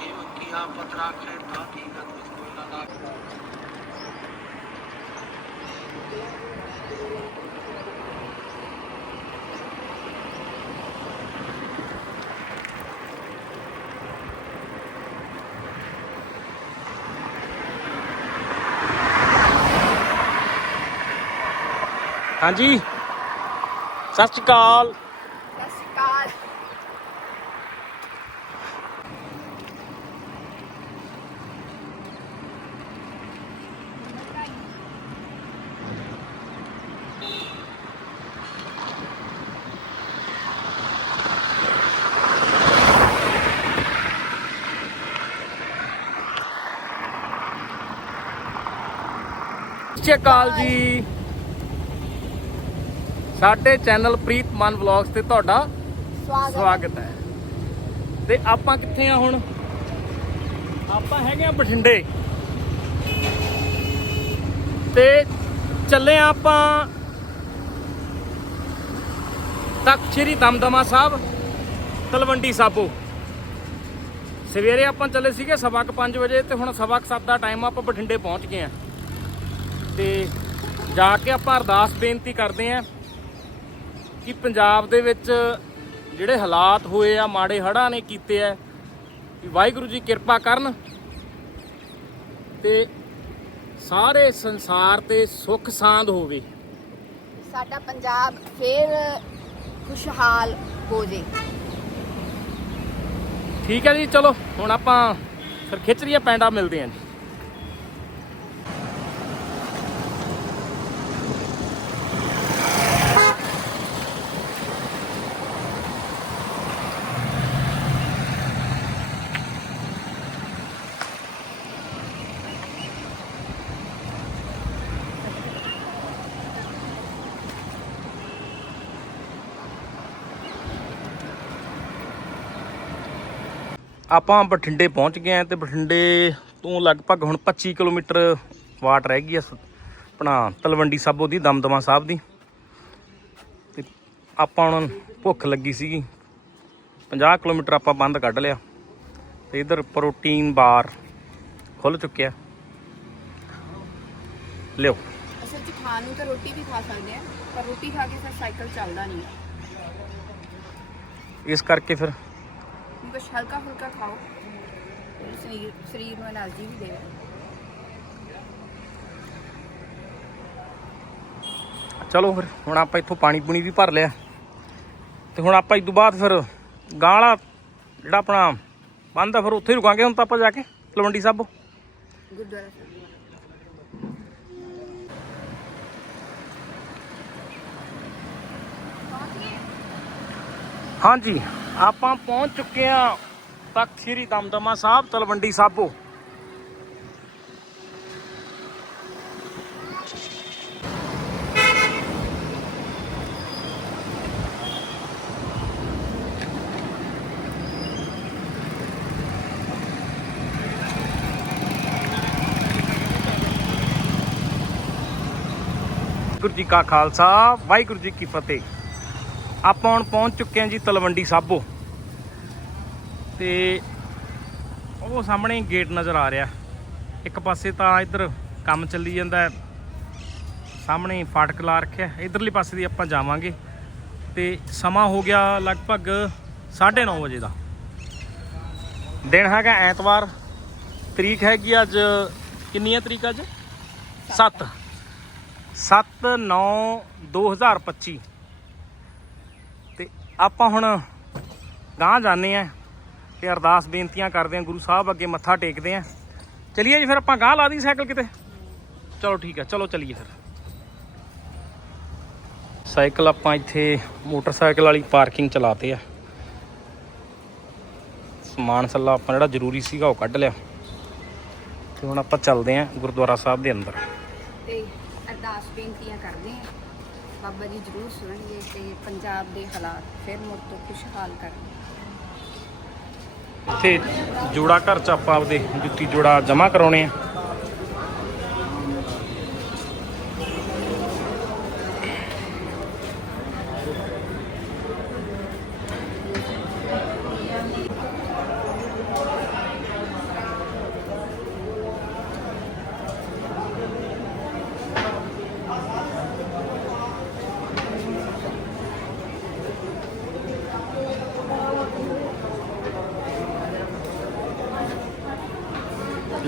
पाए अपने सेवक की आपत राखे ताकि गत में कोई न लागे ਹਾਂਜੀ ਸਤਿ ਸ਼੍ਰੀ ਅਕਾਲ ਸਤਿ ਸ਼੍ਰੀ ਅਕਾਲ ਜੀ। ਸਾਡੇ ਚੈਨਲ ਪ੍ਰੀਤ ਮਨ ਵਲੌਗਸ ਤੇ ਤੁਹਾਡਾ ਸਵਾਗਤ ਹੈ। ਤੇ ਆਪਾਂ ਕਿੱਥੇ ਆ ਹੁਣ? ਆਪਾਂ ਹੈਗੇ ਆ ਬਠਿੰਡੇ। ਤੇ ਚੱਲੇ ਆ ਆਪਾਂ ਤਖਤ ਸ੍ਰੀ ਦਮਦਮਾ ਸਾਹਿਬ ਤਲਵੰਡੀ ਸਾਬੋ। ਸਵੇਰੇ ਆਪਾਂ ਚੱਲੇ ਸੀਗੇ ਸਵਾ ਕੁ 5 ਵਜੇ ਤੇ ਹੁਣ ਸਵਾ ਕੁ ਸੱਤ ਦਾ ਟਾਈਮ ਆਪਾਂ ਬਠਿੰਡੇ ਪਹੁੰਚ ਗਏ ਆ। ਤੇ ਜਾ ਕੇ ਆਪਾਂ ਅਰਦਾਸ ਬੇਨਤੀ ਕਰਦੇ ਆਂ ਕਿ ਪੰਜਾਬ ਦੇ ਵਿੱਚ ਜਿਹੜੇ ਹਾਲਾਤ ਹੋਏ ਆ ਮਾੜੇ ਹੜ੍ਹਾਂ ਨੇ ਕੀਤੇ ਆ ਕਿ ਵਾਹਿਗੁਰੂ ਜੀ ਕਿਰਪਾ ਕਰਨ ਤੇ ਸਾਰੇ ਸੰਸਾਰ ਤੇ ਸੁੱਖ ਸਾਂਦ ਹੋਵੇ। ਸਾਡਾ ਪੰਜਾਬ ਫੇਰ ਖੁਸ਼ਹਾਲ ਹੋ ਜੇ। ਠੀਕ ਹੈ ਜੀ ਚਲੋ ਹੁਣ ਆਪਾਂ ਫਿਰ ਖਿਚੜੀਆਂ ਪੈਂਡਾ ਮਿਲਦੇ ਆਂ ਜੀ। ਆਪਾਂ ਬਠਿੰਡੇ ਪਹੁੰਚ ਗਏ ਆ ਤੇ ਬਠਿੰਡੇ ਤੋਂ ਲਗਭਗ ਹੁਣ 25 ਕਿਲੋਮੀਟਰ ਵਾਟ ਰਹਿ ਗਈ ਆ ਆਪਣਾ ਤਲਵੰਡੀ ਸਾਬੋ ਦੀ ਦਮਦਮਾ ਸਾਹਿਬ ਦੀ। ਤੇ ਆਪਾਂ ਹੁਣ ਭੁੱਖ ਲੱਗੀ ਸੀਗੀ। 50 ਕਿਲੋਮੀਟਰ ਆਪਾਂ ਬੰਦ ਕੱਢ ਲਿਆ। ਤੇ ਇਧਰ ਪ੍ਰੋਟੀਨ ਬਾਰ ਖੁੱਲ ਚੁੱਕਿਆ। ਲਿਓ। ਅਸਲ ਚ ਖਾਣ ਨੂੰ ਤਾਂ ਰੋਟੀ ਵੀ ਖਾ ਸਕਦੇ ਆ ਪਰ ਰੋਟੀ ਖਾ ਕੇ ਫਿਰ ਸਾਈਕਲ ਚੱਲਦਾ ਨਹੀਂ। ਇਸ ਕਰਕੇ ਫਿਰ ਕੁਝ ਹਲਕਾ ਫੁਲਕਾ ਖਾਓ ਸਰੀਰ ਸਰੀਰ ਨੂੰ એનર્ਜੀ ਵੀ ਦੇਵੇ। ਚਲੋ ਫਿਰ ਹੁਣ ਆਪਾਂ ਇੱਥੋਂ ਪਾਣੀ ਪੂਣੀ ਵੀ ਭਰ ਲਿਆ। ਤੇ ਹੁਣ ਆਪਾਂ ਇਸ ਤੋਂ ਬਾਅਦ ਫਿਰ ਗਾਲਾ ਜਿਹੜਾ ਆਪਣਾ ਬੰਦ ਆ ਫਿਰ ਉੱਥੇ ਹੀ ਰੁਕਾਂਗੇ ਹੁਣ ਤਾਂ ਆਪਾਂ ਜਾ ਕੇ ਤਲਵੰਡੀ ਸਾਹਿਬ। ਗੁਰਦੁਆਰਾ ਸਾਹਿਬ। ਹਾਂਜੀ। ਆਪਾਂ ਪਹੁੰਚ ਚੁੱਕੇ ਆ ਤਖਤ ਸ੍ਰੀ ਦਮਦਮਾ ਸਾਹਿਬ, ਤਲਵੰਡੀ ਸਾਬੋ। ਵਾਹਿਗੁਰੂ ਜੀ ਕਾ ਖਾਲਸਾ, ਵਾਹਿਗੁਰੂ ਜੀ ਕੀ ਫਤਿਹ। ਆਪਾਂ ਹੁਣ ਪਹੁੰਚ ਚੁੱਕੇ ਹਾਂ ਜੀ ਤਲਵੰਡੀ ਸਾਬੋ। ਤੇ ਉਹ ਸਾਹਮਣੇ ਗੇਟ ਨਜ਼ਰ ਆ ਰਿਹਾ। ਇੱਕ ਪਾਸੇ ਤਾਂ ਇੱਧਰ ਕੰਮ ਚੱਲੀ ਜਾਂਦਾ ਸਾਹਮਣੇ ਫਾਟਕ ਲਾ ਰੱਖਿਆ ਇਧਰਲੇ ਪਾਸੇ ਦੀ ਆਪਾਂ ਜਾਵਾਂਗੇ। ਤੇ ਸਮਾਂ ਹੋ ਗਿਆ ਲਗਭਗ 9:30 ਵਜੇ ਦਾ। ਦਿਨ ਹੈਗਾ ਐਤਵਾਰ। ਤਰੀਕ ਹੈਗੀ ਅੱਜ ਕਿੰਨੀ ਹੈ ਤਰੀਕ ਅੱਜ? 7 7 9 2025 ਤੇ ਆਪਾਂ ਹੁਣ ਗਾਂ ਜਾਂਦੇ ਆ ਤੇ ਅਰਦਾਸ ਬੇਨਤੀਆਂ ਕਰਦੇ ਆ, ਗੁਰੂ ਸਾਹਿਬ ਅੱਗੇ ਮੱਥਾ ਟੇਕਦੇ ਆ। ਚਲਿਏ ਜੀ ਫਿਰ ਆਪਾਂ ਗਾਂ ਲਾ ਦੀ ਸਾਈਕਲ ਕਿਤੇ? ਚਲੋ ਠੀਕ ਹੈ ਚਲੋ ਚਲਿਏ ਫਿਰ। ਸਾਈਕਲ ਆਪਾਂ ਇੱਥੇ ਮੋਟਰਸਾਈਕਲ ਵਾਲੀ ਪਾਰਕਿੰਗ ਚਲਾਤੇ ਆ। ਸਮਾਨ ਸੱਲਾ ਆਪਾਂ ਜਿਹੜਾ ਜ਼ਰੂਰੀ ਸੀਗਾ ਉਹ ਕੱਢ ਲਿਆ। ਤੇ ਹੁਣ ਆਪਾਂ ਚੱਲਦੇ ਆ ਗੁਰਦੁਆਰਾ ਸਾਹਿਬ ਦੇ ਅੰਦਰ। ਤੇ ਅਰਦਾਸ ਬੇਨਤੀਆਂ ਕਰਦੇ ਆ। ਬਾਬਾ ਜੀ ਜ਼ਰੂਰ ਸੁਣਨਗੇ ਤੇ ਪੰਜਾਬ ਦੇ ਹਾਲਾਤ ਫਿਰ ਮੁੜ ਤੋਂ ਖੁਸ਼ਹਾਲ ਕਰਨਗੇ। ਇੱਥੇ ਜੋੜਾ ਘਰ ਚ ਆਪਾਂ ਆਪਦੇ ਜੁੱਤੀ ਜੋੜਾ ਜਮਾ ਕਰਾਉਣੇ ਆ।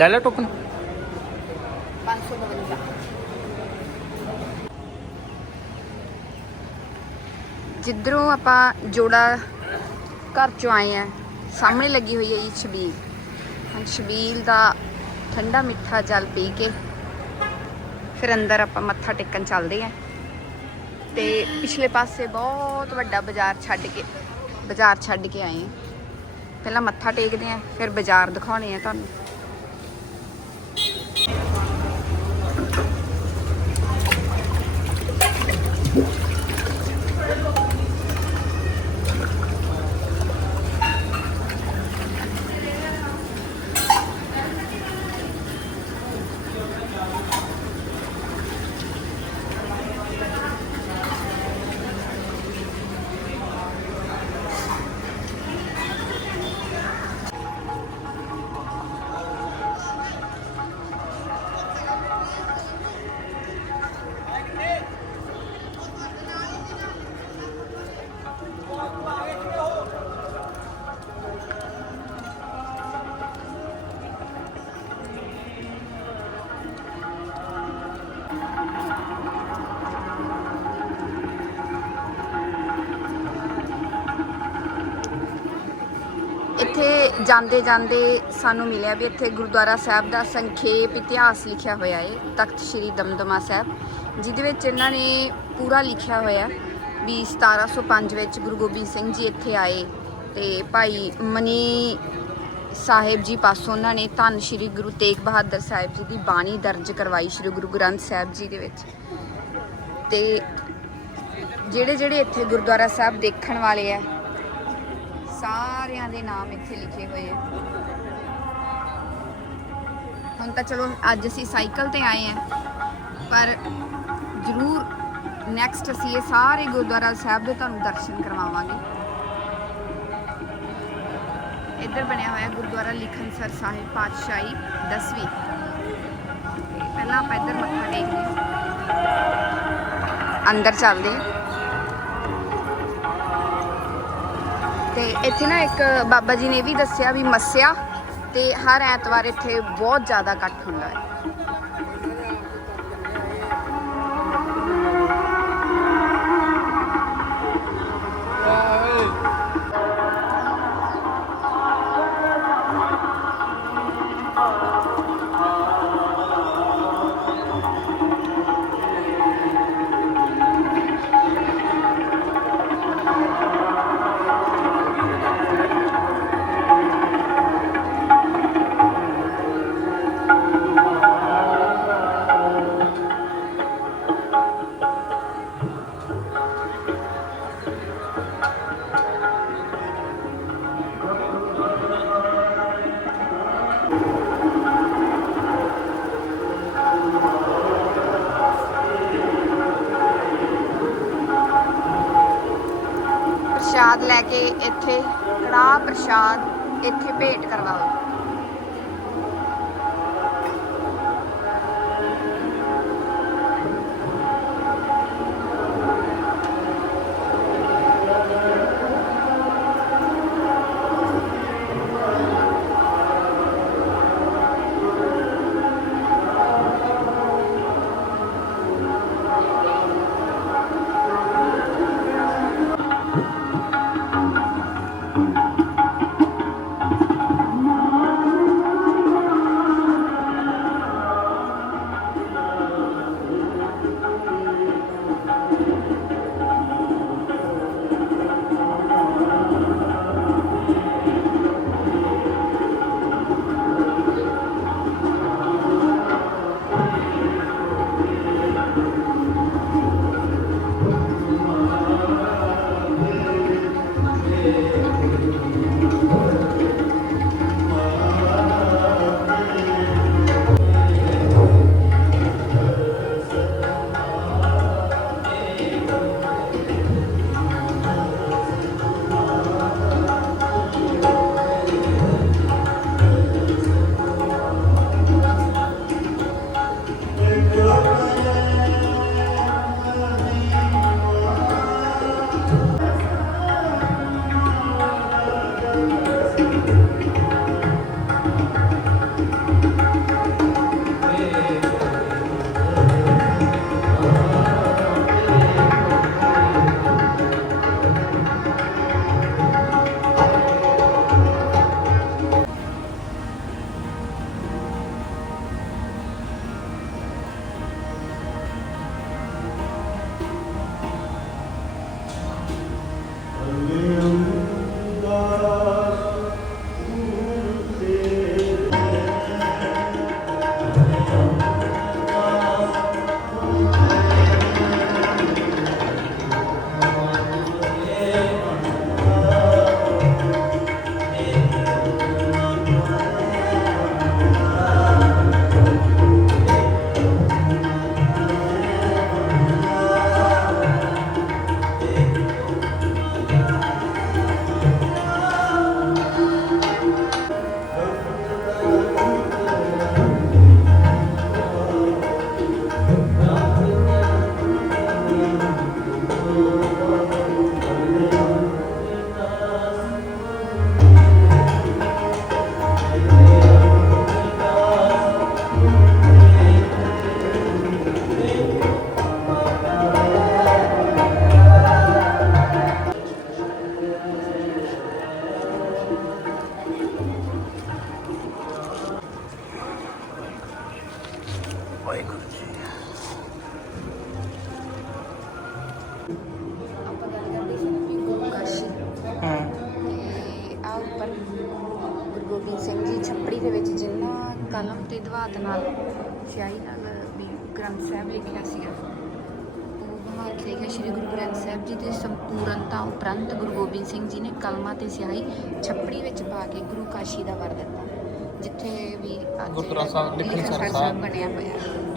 ਲੈ ਲੈ ਟੋਕਨ। 552 ਜਿੱਧਰੋਂ ਆਪਾਂ ਜੋੜਾ ਘਰ ਚੋਂ ਆਏ ਆ, ਸਾਹਮਣੇ ਲੱਗੀ ਹੋਈ ਹੈ ਜੀ ਛਬੀਲ। ਹੁਣ ਛਬੀਲ ਦਾ ਠੰਡਾ ਮਿੱਠਾ ਜਲ ਪੀ ਕੇ ਫਿਰ ਅੰਦਰ ਆਪਾਂ ਮੱਥਾ ਟੇਕਣ ਚੱਲਦੇ ਆ। ਤੇ ਪਿਛਲੇ ਪਾਸੇ ਬਹੁਤ ਵੱਡਾ ਬਾਜ਼ਾਰ ਛੱਡ ਕੇ, ਬਾਜ਼ਾਰ ਛੱਡ ਕੇ ਆਏ ਆ। ਪਹਿਲਾਂ ਮੱਥਾ ਟੇਕਦੇ ਆ, ਫਿਰ ਬਾਜ਼ਾਰ ਦਿਖਾਉਣੇ ਆ ਤੁਹਾਨੂੰ। ਜਾਂਦੇ ਜਾਂਦੇ ਸਾਨੂੰ ਮਿਲਿਆ ਵੀ ਇੱਥੇ ਗੁਰਦੁਆਰਾ ਸਾਹਿਬ ਦਾ ਸੰਖੇਪ ਇਤਿਹਾਸ ਲਿਖਿਆ ਹੋਇਆ ਹੈ ਤਖਤ ਸ੍ਰੀ ਦਮਦਮਾ ਸਾਹਿਬ, ਜਿਹਦੇ ਵਿੱਚ ਇਹਨਾਂ ਨੇ ਪੂਰਾ ਲਿਖਿਆ ਹੋਇਆ ਵੀ 1705 ਵਿੱਚ ਗੁਰੂ ਗੋਬਿੰਦ ਸਿੰਘ ਜੀ ਇੱਥੇ ਆਏ ਤੇ ਭਾਈ ਮਨੀ ਸਾਹਿਬ ਜੀ ਪਾਸੋਂ ਉਹਨਾਂ ਨੇ ਧੰਨ ਸ੍ਰੀ ਗੁਰੂ ਤੇਗ ਬਹਾਦਰ ਸਾਹਿਬ ਜੀ ਦੀ ਬਾਣੀ ਦਰਜ ਕਰਵਾਈ ਸ੍ਰੀ ਗੁਰੂ ਗ੍ਰੰਥ ਸਾਹਿਬ ਜੀ ਦੇ ਵਿੱਚ। ਤੇ ਜਿਹੜੇ ਜਿਹੜੇ ਇੱਥੇ ਗੁਰਦੁਆਰਾ ਸਾਹਿਬ ਦੇਖਣ ਵਾਲੇ ਆ ਸਾਰਿਆਂ ਦੇ ਨਾਮ ਇੱਥੇ ਲਿਖੇ ਹੋਏ ਆ। ਹੁਣ ਤਾਂ ਚਲੋ, ਅੱਜ ਅਸੀਂ ਸਾਈਕਲ ਤੇ ਆਏ ਆ। ਪਰ ਜ਼ਰੂਰ ਨੈਕਸਟ ਅਸੀਂ ਇਹ ਸਾਰੇ ਗੁਰਦੁਆਰਾ ਸਾਹਿਬ ਦੇ ਤੁਹਾਨੂੰ ਦਰਸ਼ਨ ਕਰਵਾਵਾਂਗੇ। ਇੱਧਰ ਬਣਿਆ ਹੋਇਆ ਗੁਰਦੁਆਰਾ ਲਿਖਨਸਰ ਸਾਹਿਬ ਪਾਤਸ਼ਾਹੀ 10ਵੀਂ ਪਹਿਲਾਂ ਆਪਾਂ ਇੱਧਰ ਮੱਥਾ ਟੇਕਦੇ ਅੰਦਰ ਚੱਲਦੇ ਹਾਂ। ਤੇ ਇੱਥੇ ਨਾ ਇੱਕ ਬਾਬਾ ਜੀ ਨੇ ਇਹ ਵੀ ਦੱਸਿਆ ਵੀ ਮੱਸਿਆ ਤੇ ਹਰ ਐਤਵਾਰ ਇੱਥੇ ਬਹੁਤ ਜ਼ਿਆਦਾ ਇਕੱਠ ਹੁੰਦਾ ਹੈ। ਇੱਥੇ ਭੇਟ ਕਰਵਾਓ। ਕਲਮ ਤੇ ਦਵਾਤ ਨਾਲ ਸਿਆਹੀ ਨਾਲ ਵੀ ਗ੍ਰੰਥ ਸਾਹਿਬ ਲਿਖਿਆ ਸੀਗਾ। ਉਹ ਬਣਾ ਕੇ ਲਿਖਿਆ ਸ਼੍ਰੀ ਗੁਰੂ ਗ੍ਰੰਥ ਸਾਹਿਬ ਜੀ ਦੇ ਸੰਪੂਰਨਤਾ ਉਪਰੰਤ ਗੁਰੂ ਗੋਬਿੰਦ ਸਿੰਘ ਜੀ ਨੇ ਕਲਮਾਂ ਤੇ ਸਿਆਹੀ ਛੱਪੜੀ ਵਿੱਚ ਪਾ ਕੇ ਗੁਰੂ ਕਾਸ਼ੀ ਦਾ ਵਰ ਦਿੱਤਾ ਜਿੱਥੇ ਵੀ ਗੁਰਦੁਆਰਾ ਸਾਹਿਬ ਲਿਖਣ ਸਾਹਿਬ। ਬਣਿਆ ਹੋਇਆ।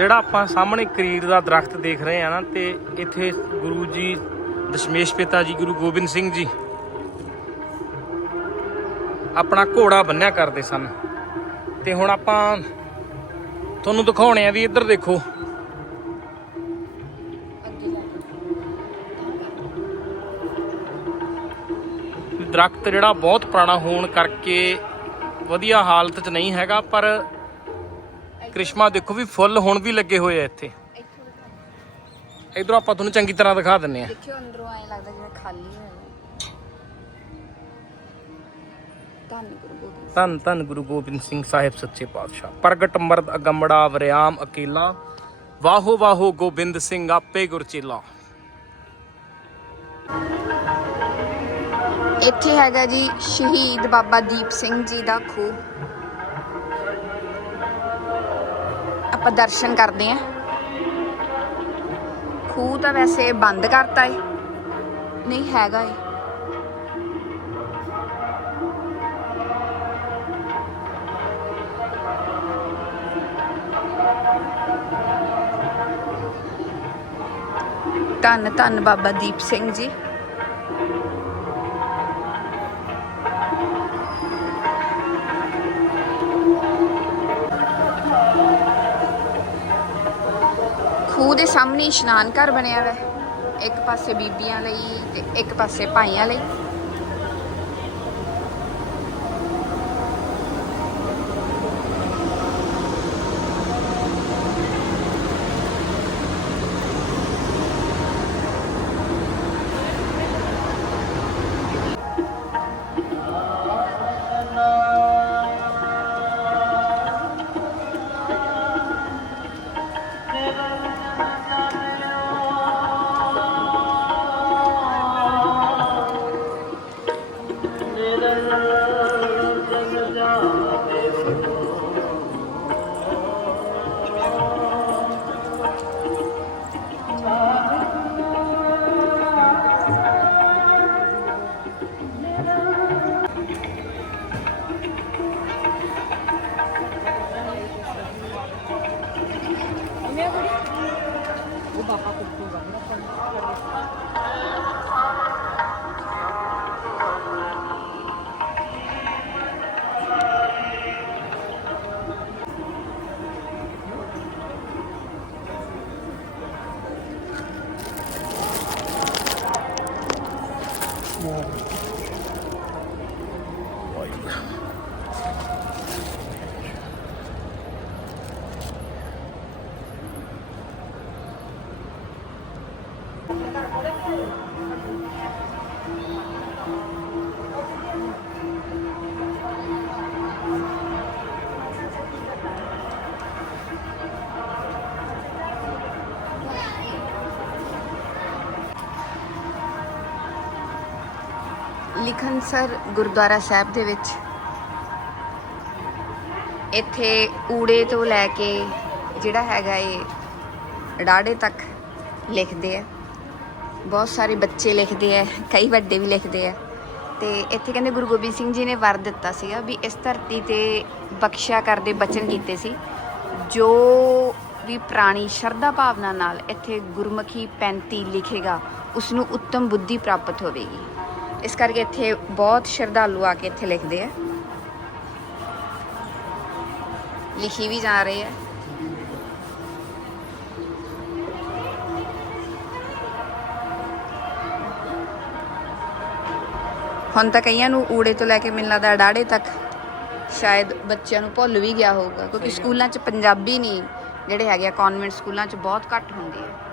ਜਿਹੜਾ ਆਪਾਂ ਸਾਹਮਣੇ ਕਰੀਰ ਦਾ ਦਰਖਤ ਦੇਖ ਰਹੇ ਆ ਨਾ, ਤੇ ਇੱਥੇ ਗੁਰੂ ਜੀ, ਦਸ਼ਮੇਸ਼ ਪਿਤਾ ਜੀ, ਗੁਰੂ ਗੋਬਿੰਦ ਸਿੰਘ ਜੀ ਆਪਣਾ ਘੋੜਾ ਬੰਨਿਆ ਕਰਦੇ ਸਨ। ਤੇ ਹੁਣ ਆਪਾਂ ਤੁਹਾਨੂੰ ਦਿਖਾਉਣੇ ਆ ਵੀ ਇੱਧਰ ਦੇਖੋ। ਅੱਗੇ ਦਰਖਤ ਜਿਹੜਾ ਬਹੁਤ ਪੁਰਾਣਾ ਹੋਣ ਕਰਕੇ ਵਧੀਆ ਹਾਲਤ 'ਚ ਨਹੀਂ ਹੈਗਾ, ਪਰ ਕ੍ਰਿਸ਼ਮਾ ਦੇਖੋ ਵੀ ਫੁੱਲ ਹੁਣ ਵੀ ਲੱਗੇ ਹੋਏ ਆ ਇੱਥੇ। ਇੱਥੋਂ ਦਿਖਾਓ। ਇਧਰੋਂ ਆਪਾਂ ਤੁਹਾਨੂੰ ਚੰਗੀ ਤਰ੍ਹਾਂ ਦਿਖਾ ਦਿੰਨੇ ਆ। ਦੇਖਿਓ ਅੰਦਰੋਂ ਐ ਲੱਗਦਾ ਜਿਵੇਂ ਖਾਲੀ ਹੋਇਆ ਧੰਨ ਗੁਰੂ ਗੋਬਿੰਦ ਧੰਨ ਗੁਰੂ ਗੋਬਿੰਦ ਸਿੰਘ ਸਾਹਿਬ ਸੱਚੇ ਪਾਤਸ਼ਾਹ। ਪ੍ਰਗਟ ਮਰਦ ਅਗੰਮੜਾ ਵਰਿਆਮ ਅਕੇਲਾ। ਵਾਹੋ ਵਾਹੋ ਗੋਬਿੰਦ ਸਿੰਘ ਆਪੇ ਗੁਰਚੇਲਾ ਇੱਥੇ ਹੈਗਾ ਜੀ ਸ਼ਹੀਦ ਬਾਬਾ ਦੀਪ ਸਿੰਘ ਜੀ ਦਾ ਖੂਹ। ਆਪਾਂ ਦਰਸ਼ਨ ਕਰਦੇ ਆਂ ਖੂਹ ਤਾਂ ਵੈਸੇ ਬੰਦ ਕਰਤਾ ਏ। ਨਹੀਂ, ਹੈਗਾ ਏ। ਧੰਨ ਧੰਨ ਬਾਬਾ ਦੀਪ ਸਿੰਘ ਜੀ। ਖੂਹ ਸਾਹਮਣੇ ਇਸ਼ਨਾਨ ਘਰ ਬਣਿਆ ਹੋਇਆ ਹੈ। ਇੱਕ ਪਾਸੇ ਬੀਬੀਆਂ ਲਈ ਤੇ ਇੱਕ ਪਾਸੇ ਭਾਈਆਂ ਲਈ। ਅੰਮ੍ਰਿਤਸਰ ਗੁਰਦੁਆਰਾ ਸਾਹਿਬ ਦੇ ਵਿੱਚ। ਇੱਥੇ ਊੜੇ ਤੋਂ ਲੈ ਕੇ ਜਿਹੜਾ ਹੈਗਾ ਇਹ ਡਾੜੇ ਤੱਕ ਲਿਖਦੇ ਆ। ਬਹੁਤ ਸਾਰੇ ਬੱਚੇ ਲਿਖਦੇ ਆ, ਕਈ ਵੱਡੇ ਵੀ ਲਿਖਦੇ ਆ। ਤੇ ਇੱਥੇ ਕਹਿੰਦੇ ਗੁਰੂ ਗੋਬਿੰਦ ਸਿੰਘ ਜੀ ਨੇ ਵਰ ਦਿੱਤਾ ਸੀਗਾ ਵੀ ਇਸ ਧਰਤੀ ਤੇ ਬਖਸ਼ਿਆ ਕਰਦੇ ਬਚਨ ਕੀਤੇ ਸੀ। ਜੋ ਵੀ ਪ੍ਰਾਣੀ ਸ਼ਰਧਾ ਭਾਵਨਾ ਨਾਲ ਇੱਥੇ ਗੁਰਮੁਖੀ 35 ਲਿਖੇਗਾ ਉਸ ਨੂੰ ਉੱਤਮ ਬੁੱਧੀ ਪ੍ਰਾਪਤ ਹੋਵੇਗੀ। ਇਸ ਕਰਕੇ ਇੱਥੇ ਬਹੁਤ ਸ਼ਰਧਾਲੂ ਆ ਕੇ ਇੱਥੇ ਲਿਖਦੇ ਆ। ਲਿਖੀ ਵੀ ਜਾ ਰਹੇ ਆ। ਹੁਣ ਤਾਂ ਕਈਆਂ ਨੂੰ ਊੜੇ ਤੋਂ ਲੈ ਕੇ ਮੈਨੂੰ ਲੱਗਦਾ ਡਾੜੇ ਤੱਕ ਸ਼ਾਇਦ ਬੱਚਿਆਂ ਨੂੰ ਭੁੱਲ ਵੀ ਗਿਆ ਹੋਊਗਾ ਕਿਉਂਕਿ ਸਕੂਲਾਂ 'ਚ ਪੰਜਾਬੀ ਨਹੀਂ ਜਿਹੜੇ ਹੈਗੇ ਆ ਕਨਵੈਂਟ ਸਕੂਲਾਂ 'ਚ ਬਹੁਤ ਘੱਟ ਹੁੰਦੀ ਹੈ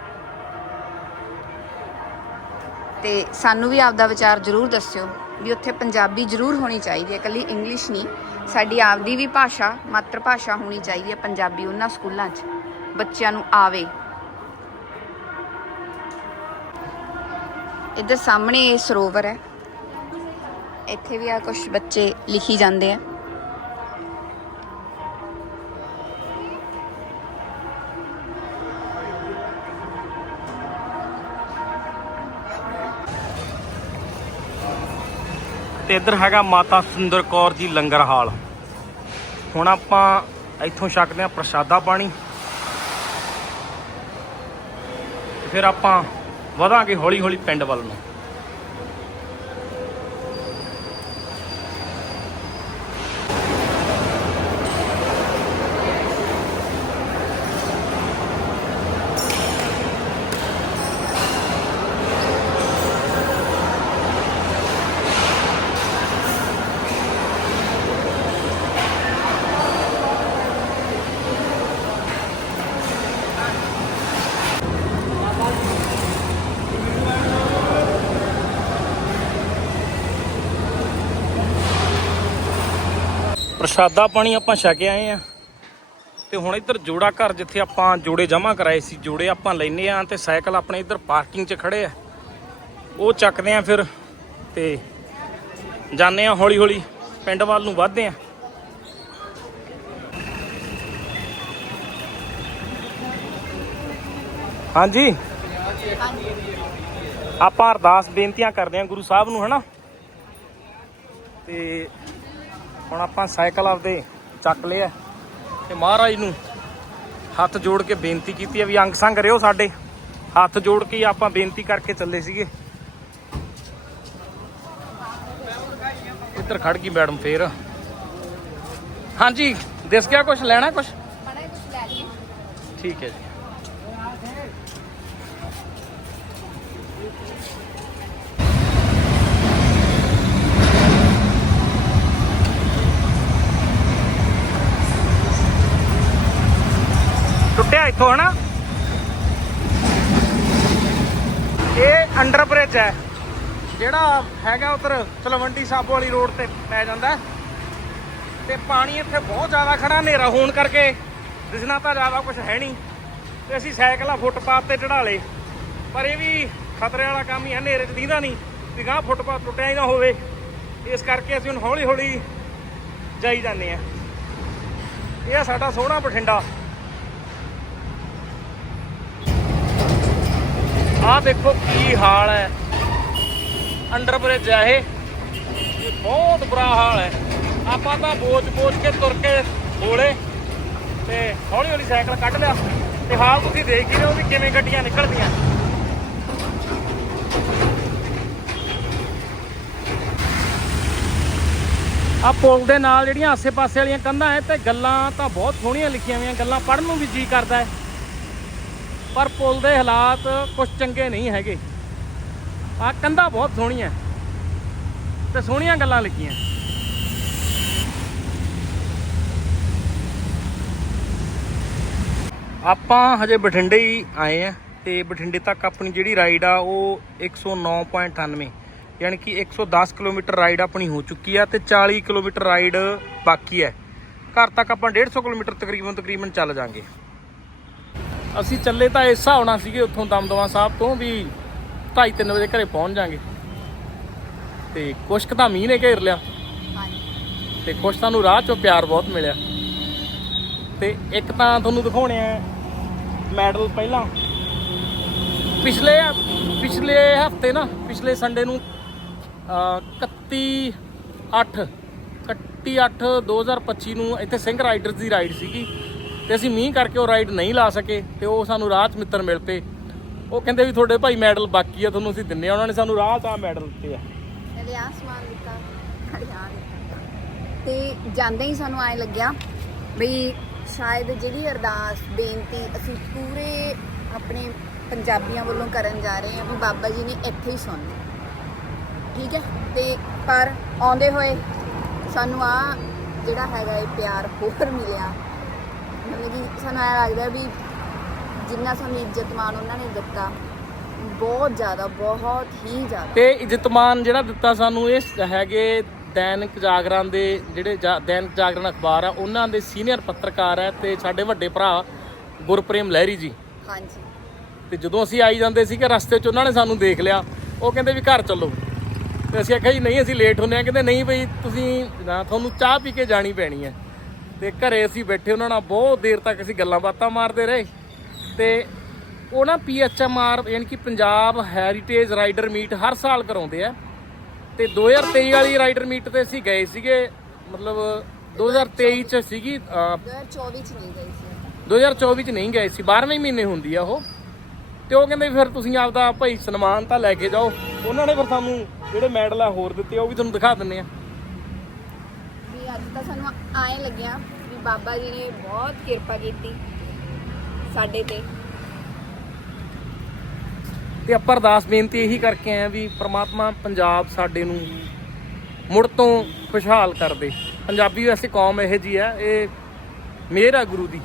ਤੇ ਸਾਨੂੰ ਵੀ ਆਪਦਾ ਵਿਚਾਰ ਜ਼ਰੂਰ ਦੱਸਿਓ ਵੀ ਉੱਥੇ ਪੰਜਾਬੀ ਜ਼ਰੂਰ ਹੋਣੀ ਚਾਹੀਦੀ ਹੈ, ਇਕੱਲੀ ਇੰਗਲਿਸ਼ ਨਹੀਂ। ਸਾਡੀ ਆਪਦੀ ਵੀ ਭਾਸ਼ਾ ਮਾਤਰ ਭਾਸ਼ਾ ਹੋਣੀ ਚਾਹੀਦੀ ਹੈ ਪੰਜਾਬੀ ਉਹਨਾਂ ਸਕੂਲਾਂ 'ਚ, ਬੱਚਿਆਂ ਨੂੰ ਆਵੇ। ਇੱਧਰ ਸਾਹਮਣੇ ਇਹ ਸਰੋਵਰ ਹੈ। ਇੱਥੇ ਵੀ ਆ ਕੁਝ ਬੱਚੇ ਲਿਖੀ ਜਾਂਦੇ ਆ। ਤੇ ਇੱਧਰ ਹੈਗਾ ਮਾਤਾ ਸੁੰਦਰ ਕੌਰ ਜੀ ਲੰਗਰ ਹਾਲ। ਹੁਣ ਆਪਾਂ ਇੱਥੋਂ ਛਕਦੇ ਆ ਪ੍ਰਸ਼ਾਦਾ ਪਾਣੀ। ਫਿਰ ਆਪਾਂ ਵਧਾਂਗੇ ਹੌਲੀ ਹੌਲੀ ਪਿੰਡ ਵੱਲ ਨੂੰ। ਪ੍ਰਸ਼ਾਦਾ ਪਾਣੀ ਆਪਾਂ ਛਕ ਆਏ ਆ। ਤੇ ਹੁਣ ਇੱਧਰ ਜੋੜਾ ਘਰ ਜਿੱਥੇ ਆਪਾਂ ਜੋੜੇ ਜਮ੍ਹਾਂ ਕਰਾਏ ਸੀ, ਜੋੜੇ ਆਪਾਂ ਲੈਨੇ ਆ ਤੇ ਸਾਈਕਲ ਆਪਣੇ ਇੱਧਰ ਪਾਰਕਿੰਗ 'ਚ ਖੜੇ ਆ। ਉਹ ਚੱਕਦੇ ਆ ਫਿਰ ਤੇ ਜਾਂਦੇ ਆ ਹੌਲੀ ਹੌਲੀ ਪਿੰਡ ਵੱਲ ਨੂੰ ਵੱਧਦੇ ਆ। ਹਾਂਜੀ। ਆਪਾਂ ਅਰਦਾਸ ਬੇਨਤੀਆਂ ਕਰਦੇ ਆ ਗੁਰੂ ਸਾਹਿਬ ਨੂੰ, ਹਨਾ? ਤੇ ਹੁਣ ਆਪਾਂ ਸਾਈਕਲ ਆਪਦੇ ਚੱਕ ਲਿਆ ਤੇ ਮਹਾਰਾਜ ਨੂੰ ਹੱਥ ਜੋੜ ਕੇ ਬੇਨਤੀ ਕੀਤੀ ਹੈ ਵੀ ਅੰਗ ਸੰਗ ਰਿਓ ਸਾਡੇ। ਹੱਥ ਜੋੜ ਕੇ ਆਪਾਂ ਬੇਨਤੀ ਕਰਕੇ ਚੱਲੇ ਸੀਗੇ। ਇੱਧਰ ਖੜ ਗਈ ਮੈਡਮ ਫੇਰ। ਹਾਂਜੀ ਦਿਸ ਗਿਆ ਕੁਝ ਲੈਣਾ ਕੁਝ ਠੀਕ ਹੈ ਜੀ। ਇੱਥੋਂ ਹਨਾ। ਇਹ ਅੰਡਰ ਬ੍ਰਿਜ ਹੈ। ਜਿਹੜਾ ਹੈਗਾ ਉਧਰ ਤਲਵੰਡੀ ਸਾਬੋ ਵਾਲੀ ਰੋਡ ਤੇ ਪੈ ਜਾਂਦਾ। ਹੈ। ਤੇ ਪਾਣੀ ਇੱਥੇ ਬਹੁਤ ਜ਼ਿਆਦਾ ਖੜਾ, ਹਨੇਰਾ ਹੋਣ ਕਰਕੇ। ਦਿਸਣਾ ਤਾਂ ਜ਼ਿਆਦਾ ਕੁਝ ਹੈ ਨਹੀਂ। ਤੇ ਅਸੀਂ ਸਾਈਕਲ ਆ ਫੁੱਟਪਾਥ ਤੇ ਚੜਾ ਲਏ। ਪਰ ਇਹ ਵੀ ਖਤਰੇ ਵਾਲਾ ਕੰਮ ਹੀ ਹੈ ਹਨੇਰੇ 'ਚ ਦੀਦਾ ਨਹੀਂ। ਵੀ ਗਾਂ ਫੁੱਟਪਾਥ ਟੁੱਟਿਆ ਹੀ ਨਾ ਹੋਵੇ। ਇਸ ਕਰਕੇ ਅਸੀਂ ਹੁਣ ਹੌਲੀ ਹੌਲੀ ਜਾਈ ਜਾਂਦੇ ਆ ਇਹ ਆ ਸਾਡਾ ਸੋਹਣਾ ਬਠਿੰਡਾ। ਆਹ ਦੇਖੋ ਕੀ ਹਾਲ ਹੈ। ਅੰਡਰ ਬ੍ਰਿਜ ਹੈ ਇਹ। ਇਹ ਬਹੁਤ ਬੁਰਾ ਹਾਲ ਹੈ। ਆਪਾਂ ਤਾਂ ਬੋਝ ਬੋਝ ਕੇ ਤੁਰ ਕੇ ਬੋਲੇ ਤੇ ਹੌਲੀ ਹੌਲੀ ਸਾਈਕਲ ਕੱਢ ਲਿਆ ਤੇ ਹਾਲ ਤੁਸੀਂ ਦੇਖ ਹੀ ਰਹੇ ਹੋ ਵੀ ਕਿਵੇਂ ਗੱਡੀਆਂ ਨਿਕਲਦੀਆਂ। ਆ ਪੁਲ ਦੇ ਨਾਲ ਜਿਹੜੀਆਂ ਆਸੇ-ਪਾਸੇ ਵਾਲੀਆਂ ਕੰਧਾਂ ਐ ਤੇ ਗੱਲਾਂ ਤਾਂ ਬਹੁਤ ਸੋਹਣੀਆਂ ਲਿਖੀਆਂ ਹੋਈਆਂ। ਗੱਲਾਂ ਪੜ੍ਹਨ ਨੂੰ ਵੀ ਜੀ ਕਰਦਾ ਹੈ। ਪਰ ਪੁਲ ਦੇ ਹਾਲਾਤ ਕੁਝ ਚੰਗੇ ਨਹੀਂ ਹੈਗੇ। ਆ ਕੰਧਾਂ ਬਹੁਤ ਸੋਹਣੀਆਂ। ਤੇ ਸੋਹਣੀਆਂ ਗੱਲਾਂ ਲਿਖੀਆਂ ਆਪਾਂ ਹਜੇ ਬਠਿੰਡੇ ਹੀ ਆਏ ਆ ਤੇ ਬਠਿੰਡੇ ਤੱਕ ਆਪਣੀ ਜਿਹੜੀ ਰਾਈਡ ਆ ਉਹ 109.98 ਯਾਨੀ ਕਿ 110 ਕਿਲੋਮੀਟਰ ਰਾਈਡ ਆਪਣੀ ਹੋ ਚੁੱਕੀ ਆ ਤੇ 40 ਕਿਲੋਮੀਟਰ ਰਾਈਡ ਬਾਕੀ ਹੈ ਘਰ ਤੱਕ ਆਪਾਂ 150 ਕਿਲੋਮੀਟਰ ਤਕਰੀਬਨ ਤਕਰੀਬਨ ਚੱਲ ਜਾਾਂਗੇ। ਅਸੀਂ ਚੱਲੇ ਤਾਂ ਇਸ ਹਿਸਾਬ ਨਾਲ ਸੀਗੇ ਉੱਥੋਂ ਦਮਦਮਾ ਸਾਹਿਬ ਤੋਂ ਵੀ 2:30 ਵਜੇ ਘਰੇ ਪਹੁੰਚ ਜਾਾਂਗੇ। ਤੇ ਕੁਛ ਕੁ ਤਾਂ ਮੀਂਹ ਨੇ ਘੇਰ ਲਿਆ। ਹਾਂਜੀ। ਤੇ ਕੁਛ ਸਾਨੂੰ ਰਾਹ ਚੋਂ ਪਿਆਰ ਬਹੁਤ ਮਿਲਿਆ। ਤੇ ਇੱਕ ਤਾਂ ਤੁਹਾਨੂੰ ਦਿਖਾਉਣੇ ਆ ਮੈਡਲ ਪਹਿਲਾਂ। ਪਿਛਲੇ ਪਿਛਲੇ ਹਫ਼ਤੇ ਨਾ ਪਿਛਲੇ ਸੰਡੇ ਨੂੰ ਅਹ, 31 8 31 8 2025 ਨੂੰ ਇੱਥੇ ਸਿੰਘ ਰਾਈਡਰਸ ਦੀ ਰਾਈਡ ਸੀਗੀ। ਤੇ ਅਸੀਂ ਮੀਂਹ ਕਰਕੇ ਉਹ ਰਾਈਡ ਨਹੀਂ ਲਾ ਸਕੇ ਤੇ ਉਹ ਸਾਨੂੰ ਰਾਹ 'ਚ ਮਿੱਤਰ ਮਿਲ ਪਏ। ਉਹ ਕਹਿੰਦੇ ਵੀ ਤੁਹਾਡੇ ਭਾਈ ਮੈਡਲ ਬਾਕੀ ਆ, ਤੁਹਾਨੂੰ ਅਸੀਂ ਦਿੰਨੇ ਆ। ਉਹਨਾਂ ਨੇ ਸਾਨੂੰ ਰਾਹ 'ਚ ਆ ਮੈਡਲ ਦਿੱਤੇ ਆ। ਕਦੇ ਆਸਮਾਨ ਦਿੱਤਾ ਕਦੇ ਦਿੱਤਾ। ਤੇ ਜਾਂਦੇ ਹੀ ਸਾਨੂੰ ਐ ਲੱਗਿਆ ਵੀ ਸ਼ਾਇਦ ਜਿਹੜੀ ਅਰਦਾਸ, ਬੇਨਤੀ ਅਸੀਂ ਪੂਰੇ ਆਪਣੇ ਪੰਜਾਬੀਆਂ ਵੱਲੋਂ ਕਰਨ ਜਾ ਰਹੇ ਹਾਂ ਵੀ ਬਾਬਾ ਜੀ ਨੇ ਇੱਥੇ ਹੀ ਸੁਣਨੀ ਠੀਕ ਹੈ? ਤੇ ਪਰ ਆਉਂਦੇ ਹੋਏ ਸਾਨੂੰ ਆ ਜਿਹੜਾ ਹੈਗਾ ਇਹ ਪਿਆਰ ਹੋਰ ਮਿਲਿਆ। ਮਤਲਬ ਕਿ ਸਾਨੂੰ ਐ ਲੱਗਦਾ ਵੀ ਜਿੰਨਾ ਸਾਨੂੰ ਇੱਜ਼ਤ ਮਾਣ ਉਹਨਾਂ ਨੇ ਦਿੱਤਾ ਬਹੁਤ ਜ਼ਿਆਦਾ ਬਹੁਤ ਹੀ ਜ਼ਿਆਦਾ। ਤੇ ਇੱਜ਼ਤਮਾਨ ਜਿਹੜਾ ਦਿੱਤਾ ਸਾਨੂੰ ਇਹ ਹੈਗੇ ਦੈਨਿਕ ਜਾਗਰਣ ਦੇ ਜਿਹੜੇ ਜਾ- ਦੈਨਿਕ ਜਾਗਰਣ ਅਖਬਾਰ ਆ ਉਹਨਾਂ ਦੇ ਸੀਨੀਅਰ ਪੱਤਰਕਾਰ ਹੈ ਤੇ ਸਾਡੇ ਵੱਡੇ ਭਰਾ ਗੁਰਪ੍ਰੇਮ ਲਹਿਰੀ ਜੀ। ਹਾਂਜੀ। ਤੇ ਜਦੋਂ ਅਸੀਂ ਆਈ ਜਾਂਦੇ ਸੀ ਕਿ ਰਸਤੇ 'ਚ ਉਹਨਾਂ ਨੇ ਸਾਨੂੰ ਦੇਖ ਲਿਆ। ਉਹ ਕਹਿੰਦੇ ਵੀ ਘਰ ਚੱਲੋ। ਤੇ ਅਸੀਂ ਆਖਿਆ ਜੀ ਨਹੀਂ ਅਸੀਂ ਲੇਟ ਹੁੰਨੇ ਆ ਕਹਿੰਦੇ ਨਹੀਂ ਬਈ ਤੁਸੀਂ ਨਾ ਤੁਹਾਨੂੰ ਚਾਹ ਪੀ ਕੇ ਜਾਣੀ ਪੈਣੀ ਹੈ। ਤੇ ਘਰੇ ਅਸੀਂ ਬੈਠੇ ਉਹਨਾਂ ਨਾਲ ਬਹੁਤ ਦੇਰ ਤੱਕ ਅਸੀਂ ਗੱਲਾਂ ਬਾਤਾਂ ਮਾਰਦੇ ਰਹੇ। ਤੇ ਉਹ ਨਾ ਪੀਐਚਐਮਆਰ ਯਾਨੀ ਕਿ ਪੰਜਾਬ ਹੈਰੀਟੇਜ ਰਾਈਡਰ ਮੀਟ ਹਰ ਸਾਲ ਕਰਾਉਂਦੇ ਆ। ਤੇ 2023 ਵਾਲੀ ਰਾਈਡਰ ਮੀਟ ਤੇ ਅਸੀਂ ਗਏ ਸੀਗੇ ਮਤਲਬ 2023 ਚ ਸੀਗੀ ਅਹ, 2024 ਚ ਨਹੀਂ ਗਈ ਸੀ। 2024 ਚ ਨਹੀਂ ਗਏ ਸੀ 12ਵੇਂ ਮਹੀਨੇ ਹੁੰਦੀ ਆ ਉਹ। ਤੇ ਉਹ ਕਹਿੰਦੇ ਵੀ ਫਿਰ ਤੁਸੀਂ ਆਪਦਾ ਭਾਈ ਸਨਮਾਨ ਤਾਂ ਲੈ ਕੇ ਜਾਓ। ਉਹਨਾਂ ਨੇ ਫਿਰ ਸਾਨੂੰ ਜਿਹੜੇ ਮੈਡਲ ਆ ਹੋਰ ਦਿੱਤੇ ਉਹ ਵੀ ਤੁਹਾਨੂੰ ਦਿਖਾ ਦਿੰਨੇ ਆ। ਅੱਜ ਤਾਂ ਸਾਨੂੰ ਐਂ ਲੱਗਿਆ ਵੀ ਬਾਬਾ ਜੀ ਨੇ ਬਹੁਤ ਕਿਰਪਾ ਕੀਤੀ ਸਾਡੇ ਤੇ। ਤੇ ਆਪਾਂ ਅਰਦਾਸ ਬੇਨਤੀ ਇਹੀ ਕਰਕੇ ਆਏ ਆ ਵੀ ਪ੍ਰਮਾਤਮਾ ਪੰਜਾਬ ਸਾਡੇ ਨੂੰ ਮੁੜ ਤੋਂ ਖੁਸ਼ਹਾਲ ਕਰ ਦੇ। ਪੰਜਾਬੀ ਵੈਸੇ ਕੌਮ ਇਹ ਜੀ ਹੈ, ਇਹ ਮਿਹਰ ਆ ਗੁਰੂ ਦੀ।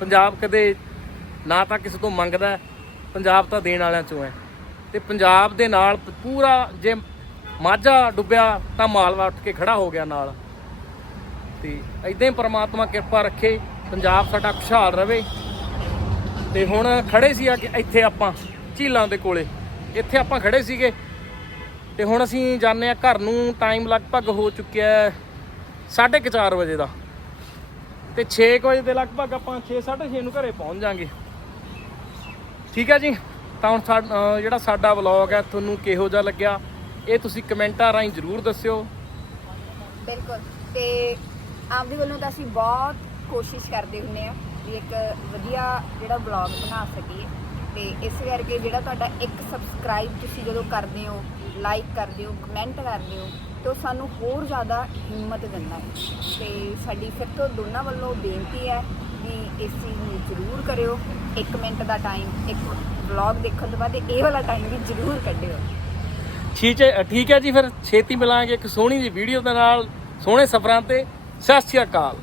ਪੰਜਾਬ ਕਦੇ ਨਾ ਤਾਂ ਕਿਸੇ ਤੋਂ ਮੰਗਦਾ, ਪੰਜਾਬ ਤਾਂ ਦੇਣ ਵਾਲਿਆਂ ਚੋਂ ਹੈ। ਤੇ ਪੰਜਾਬ ਦੇ ਨਾਲ ਪੂਰਾ ਜੇ ਮਾਝਾ ਡੁੱਬਿਆ ਤਾਂ ਮਾਲਵਾ ਉੱਠ ਕੇ ਖੜਾ ਹੋ ਗਿਆ ਨਾਲ। ਤੇ ਇਦਾਂ ਹੀ ਪ੍ਰਮਾਤਮਾ ਕਿਰਪਾ ਰੱਖੇ, ਪੰਜਾਬ ਸਾਡਾ ਖੁਸ਼ਹਾਲ ਰਵੇ। ਤੇ ਹੁਣ ਖੜੇ ਸੀ ਆ ਇੱਥੇ ਆਪਾਂ, ਝੀਲਾਂ ਦੇ ਕੋਲੇ। ਇੱਥੇ ਆਪਾਂ ਖੜੇ ਸੀਗੇ। ਤੇ ਹੁਣ ਅਸੀਂ ਜਾਂਦੇ ਆ ਘਰ ਨੂੰ ਟਾਈਮ ਲਗਭਗ ਹੋ ਚੁੱਕਿਆ ਹੈ 4:30 ਵਜੇ ਦਾ। ਤੇ 6 ਵਜੇ ਦੇ ਲਗਭਗ ਆਪਾਂ 6:30 ਨੂੰ ਘਰੇ ਪਹੁੰਚ ਜਾਾਂਗੇ। ਠੀਕ ਹੈ ਜੀ? ਤਾਂ ਹੁਣ ਸਾ- ਜਿਹੜਾ ਸਾਡਾ ਵਲੌਗ ਹੈ, ਤੁਹਾਨੂੰ ਕਿਹੋ ਜਿਹਾ ਲੱਗਿਆ? ਇਹ ਤੁਸੀਂ ਕਮੈਂਟਾਂ ਰਾਹੀਂ ਜ਼ਰੂਰ ਦੱਸਿਓ। ਬਿਲਕੁਲ। ਤੇ ਆਪਦੇ ਵੱਲੋਂ ਤਾਂ ਅਸੀਂ ਬਹੁਤ ਕੋਸ਼ਿਸ਼ ਕਰਦੇ ਹੁੰਨੇ ਆ ਵੀ ਇੱਕ ਵਧੀਆ ਜਿਹੜਾ ਵਲੌਗ ਬਣਾ ਸਕੀਏ। ਤੇ ਇਸ ਕਰਕੇ ਜਿਹੜਾ ਤੁਹਾਡਾ ਇੱਕ ਸਬਸਕ੍ਰਾਈਬ ਤੁਸੀਂ ਜਦੋਂ ਕਰਦੇ ਹੋ ਲਾਈਕ ਕਰਦੇ ਹੋ ਕਮੈਂਟ ਕਰਦੇ ਹੋ, ਤੇ ਉਹ ਸਾਨੂੰ ਹੋਰ ਜ਼ਿਆਦਾ ਹਿੰਮਤ ਦਿੰਦਾ ਹੈ। ਤੇ ਸਾਡੀ ਫਿਰ ਤੋਂ ਦੋਨਾਂ ਵੱਲੋਂ ਬੇਨਤੀ ਹੈ ਵੀ ਇਸ ਚੀਜ਼ ਨੂੰ ਜ਼ਰੂਰ ਕਰਿਓ। 1 ਮਿੰਟ ਦਾ ਟਾਈਮ ਇੱਕ ਵਲੌਗ ਦੇਖਣ ਤੋਂ ਬਾਅਦ ਇਹ ਵਾਲਾ ਟਾਈਮ ਵੀ ਜ਼ਰੂਰ ਕੱਢਿਓ। ਠੀਕ ਹੈ ਠੀਕ ਹੈ ਜੀ ਫਿਰ। ਛੇਤੀ ਮਿਲਾਂਗੇ ਇੱਕ ਸੋਹਣੀ ਜੀ ਵੀਡੀਓ ਦੇ ਨਾਲ, ਸੋਹਣੇ ਸਫ਼ਰਾਂ ਤੇ। ਸਤਿ ਸ਼੍ਰੀ ਅਕਾਲ।